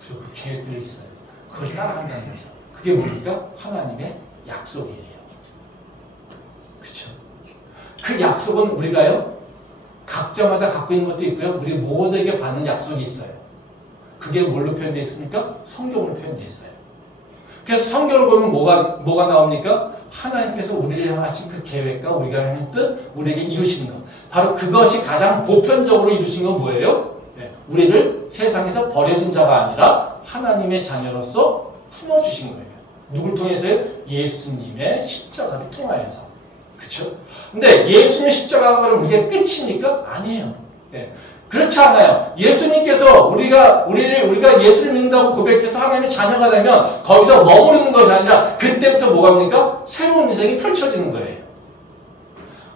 그리고 그 계획들이 있어요. 그걸 따라간다는 거죠. 그게 뭡니까? 하나님의 약속이에요. 그렇죠? 그 약속은 우리가요, 각자마다 갖고 있는 것도 있고요. 우리 모두에게 받는 약속이 있어요. 그게 뭘로 표현되어 있습니까? 성경으로 표현되어 있어요. 그래서 성경을 보면 뭐가 나옵니까? 하나님께서 우리를 향하신 그 계획과 우리가 하는 뜻, 우리에게 이루시는 것. 바로 그것이 가장 보편적으로 이루신 건 뭐예요? 우리를 세상에서 버려진 자가 아니라 하나님의 자녀로서 품어주신 거예요. 누굴 통해서요? 예수님의 십자가를 통하여서. 그쵸? 근데 예수님의 십자가가 그럼 우리의 끝입니까? 아니에요. 그렇지 않아요. 예수님께서 우리가 예수를 믿는다고 고백해서 하나님의 자녀가 되면 거기서 머무르는 것이 아니라 그때부터 뭐가 됩니까? 새로운 인생이 펼쳐지는 거예요.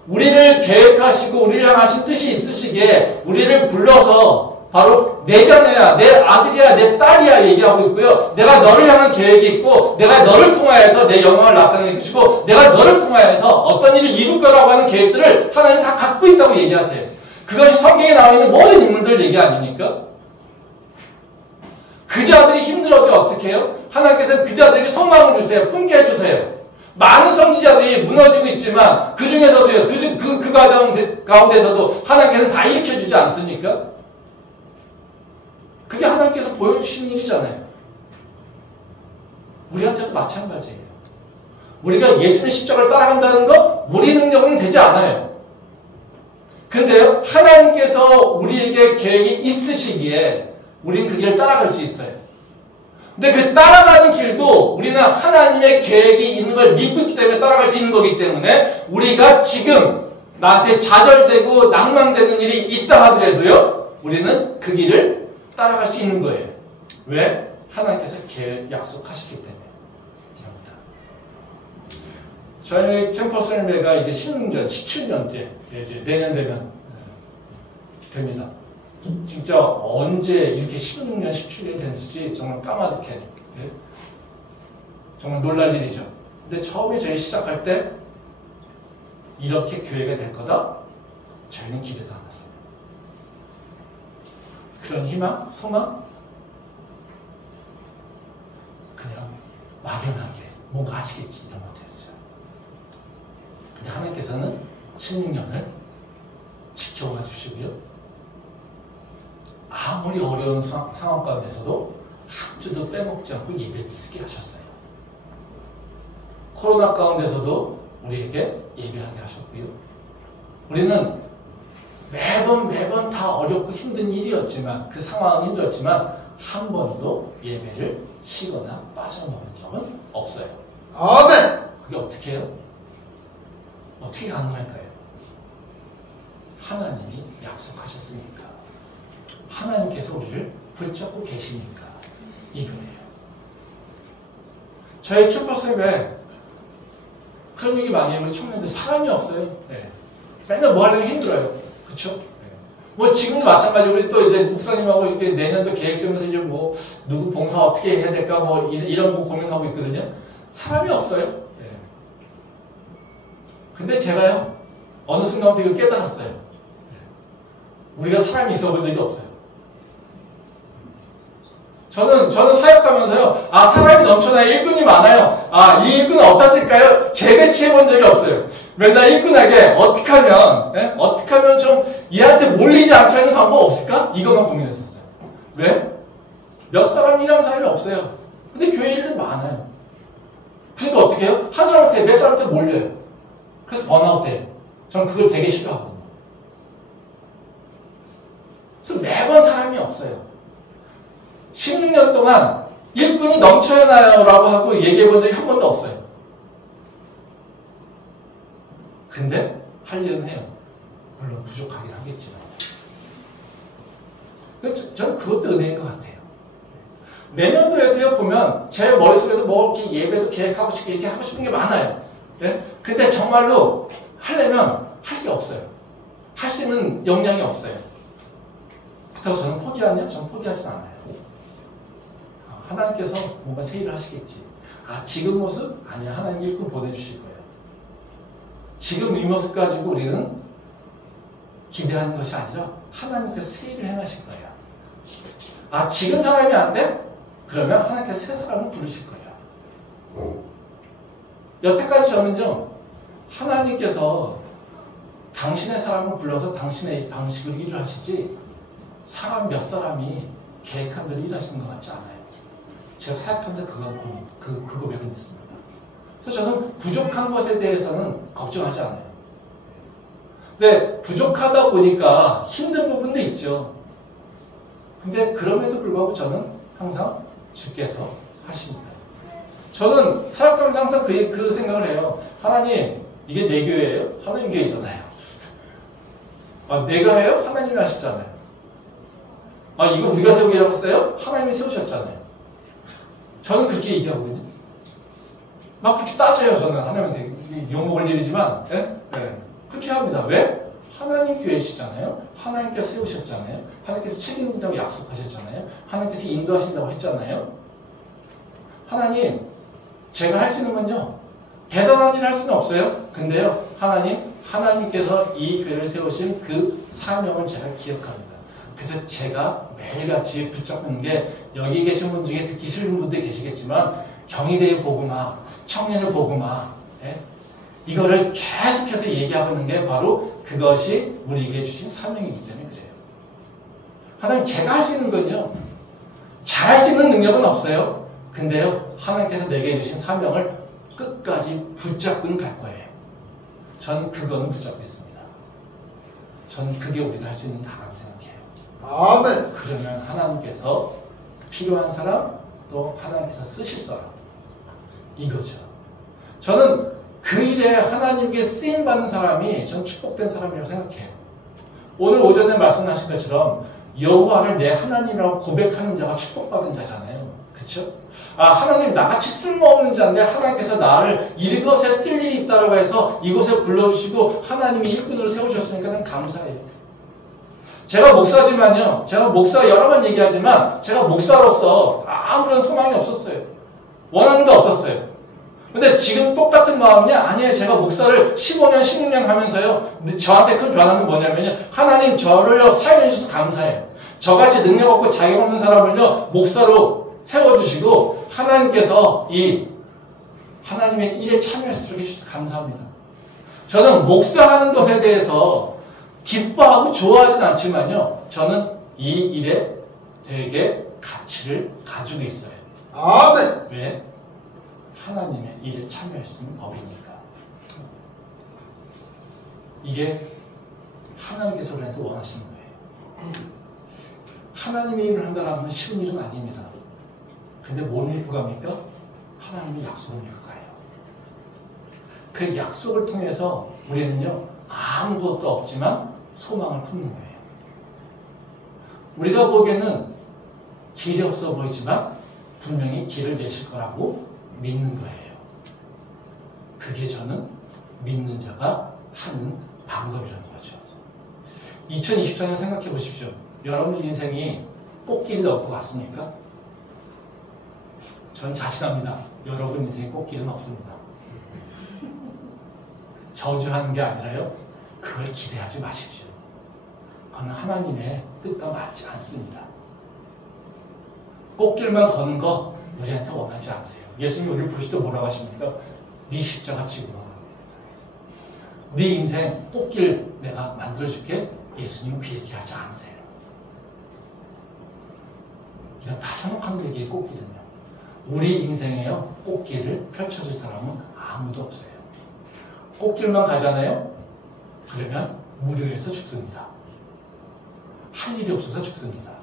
우리를 계획하시고 우리를 향하신 뜻이 있으시기에 우리를 불러서 바로 내 자녀야, 내 아들이야, 내 딸이야 얘기하고 있고요. 내가 너를 향한 계획이 있고 내가 너를 통하여서 내 영광을 나타내게 해주시고 내가 너를 통하여서 어떤 일을 이룰 거라고 하는 계획들을 하나님 다 갖고 있다고 얘기하세요. 그것이 성경에 나와 있는 모든 인물들 얘기 아닙니까? 그 자들이 힘들어도 어떻게 해요? 하나님께서 그 자들에게 소망을 주세요. 품게 해주세요. 많은 선지자들이 무너지고 있지만 그 중에서도요, 그 가운데서도 하나님께서는 다 일으켜주지 않습니까? 그게 하나님께서 보여주신 일이잖아요. 우리한테도 마찬가지예요. 우리가 예수님의 십자가를 따라간다는 거 우리 능력은 되지 않아요. 근데요, 하나님께서 우리에게 계획이 있으시기에 우리는 그 길을 따라갈 수 있어요. 근데 그 따라가는 길도 우리는 하나님의 계획이 있는 걸 믿고 있기 때문에 따라갈 수 있는 거기 때문에 우리가 지금 나한테 좌절되고 낭망되는 일이 있다 하더라도요, 우리는 그 길을 따라갈 수 있는 거예요. 왜? 하나님께서 약속하셨기 때문에. 이겁니다. 저희 캠퍼스 열매가 이제 17년째, 이제 내년 되면 됩니다. 진짜 언제 이렇게 16년, 17년이 됐을지 정말 까마득해. 정말 놀랄 일이죠. 근데 처음에 저희 시작할 때 이렇게 교회가 될 거다? 저희는 기대도 안 했어요. 그런 희망, 소망? 그냥 막연하게 뭔가 하시겠지 이런 것들이었어요. 근데 하나님께서는 16년을 지켜와 주시고요. 아무리 어려운 상황 가운데서도 한 주도 빼먹지 않고 예배드릴 수 있게 하셨어요. 코로나 가운데서도 우리에게 예배하게 하셨고요. 우리는 매번 다 어렵고 힘든 일이었지만 그 상황은 힘들었지만 한 번도 예배를 쉬거나 빠져먹은 적은 없어요. 아멘! 그게 어떻게 해요? 어떻게 가능할까요? 하나님이 약속하셨으니까. 하나님께서 우리를 붙잡고 계시니까. 이거예요. 저희 캠퍼스에 그런 얘기 많이 해요. 우리 청년들 사람이 없어요. 네. 맨날 뭐 하려면 힘들어요. 그쵸? 네. 뭐 지금도 마찬가지로 우리 또 이제 목사님하고 이렇게 내년도 계획 세우면서 이제 뭐 누구 봉사 어떻게 해야 될까 뭐 이런 거 고민하고 있거든요. 사람이 없어요. 네. 근데 제가요, 어느 순간부터 이걸 깨달았어요. 우리가 사람이 있어 본 적이 없어요. 저는 사역하면서요. 사람이 넘쳐나요. 일꾼이 많아요. 이 일꾼은 어디다 쓸까요? 재배치해 본 적이 없어요. 맨날 일꾼에게 어떻게 하면 좀 얘한테 몰리지 않게 하는 방법 없을까? 이것만 고민했었어요. 왜? 몇 사람 일하는 사람이 없어요. 근데 교회 일은 많아요. 그러니까 어떻게 해요? 한 사람한테 몇 사람한테 몰려요. 그래서 번아웃 돼요. 저는 그걸 되게 싫어하거든요. 그래서 매번 사람이 없어요. 16년 동안 일꾼이 넘쳐야 나요 라고 하고 얘기해 본 적이 한 번도 없어요. 근데 할 일은 해요. 물론 부족하긴 하겠지만. 저는 그것도 은혜인 것 같아요. 내년도에도요, 보면 제 머릿속에도 뭐 이렇게 예배도 계획하고 싶고 이렇게 하고 싶은 게 많아요. 네? 근데 정말로 하려면 할 게 없어요. 할 수 있는 역량이 없어요. 그렇다고 저는 포기하냐? 저는 포기하진 않아요. 하나님께서 뭔가 새 일을 하시겠지. 지금 모습? 아니야. 하나님 일꾼 보내주실 거예요. 지금 이 모습 가지고 우리는 기대하는 것이 아니라 하나님께서 새 일을 행하실 거예요. 지금 사람이 안 돼? 그러면 하나님께서 새 사람을 부르실 거예요. 여태까지 저는요, 하나님께서 당신의 사람을 불러서 당신의 방식으로 일을 하시지 사람 몇 사람이 계획한 대로 일하시는 것 같지 않아요. 제가 사역하면서 그거 외고 있습니다. 그래서 저는 부족한 것에 대해서는 걱정하지 않아요. 근데 부족하다 보니까 힘든 부분도 있죠. 근데 그럼에도 불구하고 저는 항상 주께서 하십니다. 저는 사역하면서 항상 그 생각을 해요. 하나님, 이게 내 교회예요? 하나님 교회잖아요. 내가 해요? 하나님이 하시잖아요. 이거 우리가 세우게 잡았어요? 하나님이 세우셨잖아요. 저는 그렇게 얘기하거든요. 막 그렇게 따져요, 저는. 하나님한테. 욕먹을 일이지만, 그렇게 합니다. 왜? 하나님 교회시잖아요. 하나님께서 세우셨잖아요. 하나님께서 책임진다고 약속하셨잖아요. 하나님께서 인도하신다고 했잖아요. 하나님, 제가 할 수 있는 건요, 대단한 일 할 수는 없어요. 근데요, 하나님께서 이 교회를 세우신 그 사명을 제가 기억합니다. 그래서 제가 매일같이 붙잡는 게, 여기 계신 분 중에 듣기 싫은 분도 계시겠지만, 경희대의 복음화, 청년의 복음화, 이거를 계속해서 얘기하고 있는 게 바로 그것이 우리에게 주신 사명이기 때문에 그래요. 하나님, 제가 할 수 있는 건요, 잘할 수 있는 능력은 없어요. 근데요, 하나님께서 내게 주신 사명을 끝까지 붙잡고는 갈 거예요. 전 그거는 붙잡고 있습니다. 전 그게 우리가 할 수 있는 다라고 생각해요. 아멘. 그러면 하나님께서 필요한 사람, 또 하나님께서 쓰실 사람, 이거죠. 저는 그 일에 하나님께 쓰임받는 사람이 전 축복된 사람이라고 생각해요. 오늘 오전에 말씀하신 것처럼 여호와를 내 하나님이라고 고백하는 자가 축복받은 자잖아요. 그렇죠? 하나님, 나같이 쓸모없는 자인데 하나님께서 나를 이것에 쓸 일이 있다고 해서 이곳에 불러주시고 하나님이 일꾼으로 세우셨으니까 난 감사해요. 제가 목사지만요, 제가 목사 여러 번 얘기하지만 제가 목사로서 아무런 소망이 없었어요. 원하는 게 없었어요. 근데 지금 똑같은 마음이냐? 아니에요. 제가 목사를 15년, 16년 하면서요, 저한테 큰 변화는 뭐냐면요, 하나님 저를요, 사용해 주셔서 감사해요. 저같이 능력 없고 자격 없는 사람을요, 목사로 세워주시고 하나님께서 이 하나님의 일에 참여할 수 있게 해주셔서 감사합니다. 저는 목사하는 것에 대해서 기뻐하고 좋아하진 않지만요, 저는 이 일에 되게 가치를 가지고 있어요. 아멘. 왜? 하나님의 일에 참여할 수 있는 법이니까. 이게 하나님께서 우리한테 원하시는 거예요. 하나님의 일을 한다는 건 쉬운 일은 아닙니다. 근데 뭔 믿고 갑니까? 하나님의 약속을 믿고 가요. 그 약속을 통해서 우리는요, 아무것도 없지만 소망을 품는 거예요. 우리가 보기에는 길이 없어 보이지만 분명히 길을 내실 거라고 믿는 거예요. 그게 저는 믿는 자가 하는 방법이라는 거죠. 2024년 생각해 보십시오. 여러분 인생이 꽃길이 없고 같습니까? 전 자신합니다. 여러분 인생에 꽃길은 없습니다. 저주하는 게 아니라요, 그걸 기대하지 마십시오. 그건 하나님의 뜻과 맞지 않습니다. 꽃길만 거는 거 우리한테 원하지 않으세요. 예수님 우리를 부르실 때 뭐라고 하십니까? 네 십자가 지고 나가. 네 인생 꽃길 내가 만들어줄게. 예수님 그 얘기하지 않으세요. 이거 다 현혹함되기의 꽃길은요. 우리 인생에요 꽃길을 펼쳐줄 사람은 아무도 없어요. 꽃길만 가잖아요. 그러면 무료해서 죽습니다. 할 일이 없어서 죽습니다.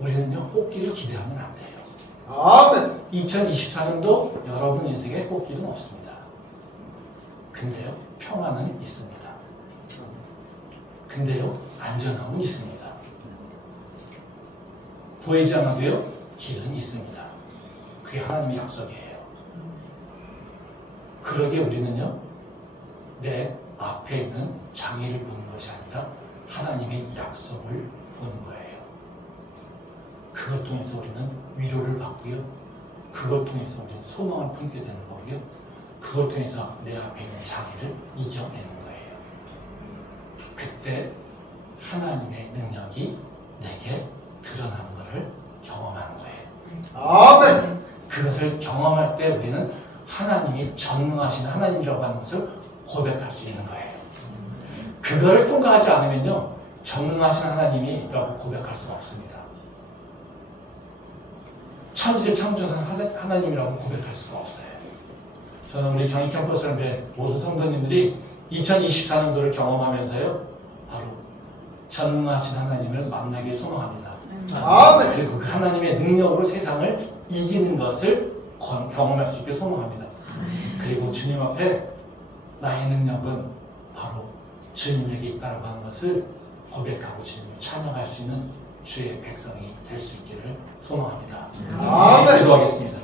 우리는요 꽃길을 기대하면 안 돼요. 아멘. 2024년도 여러분 인생에 꽃길은 없습니다. 근데요 평안은 있습니다. 근데요 안전함은 있습니다. 보이지 않아도요 길은 있습니다. 그게 하나님의 약속이에요. 그러기에 우리는요 내 앞에 있는 장애를 보는 것이 아니라 하나님의 약속을 보는 거예요. 그걸 통해서 우리는 위로를 받고요. 그걸 통해서 우리는 소망을 품게 되는 거고요. 그걸 통해서 내 앞에 있는 장애를 이겨내는 거예요. 그때 하나님의 능력이 내게 드러나는 것을 경험하는 거예요. 아멘. 그것을 경험할 때 우리는 하나님이 전능하신 하나님이라고 하는 것을 고백할 수 있는 거예요. 그거를 통과하지 않으면요 전능하신 하나님이라고 고백할 수가 없습니다. 천지를 창조한 하나님이라고 고백할 수가 없어요. 저는 우리 경희 캠퍼스의 모든 성도님들이 2024년도를 경험하면서요 바로 전능하신 하나님을 만나길 소망합니다. 아멘. 그리고 그 하나님의 능력으로 세상을 이기는 것을 경험할 수 있게 소망합니다. 그리고 주님 앞에 나의 능력은 바로 주님에게 있다고 하는 것을 고백하고 주님을 찬양할 수 있는 주의 백성이 될 수 있기를 소망합니다. 아멘. 기도하겠습니다.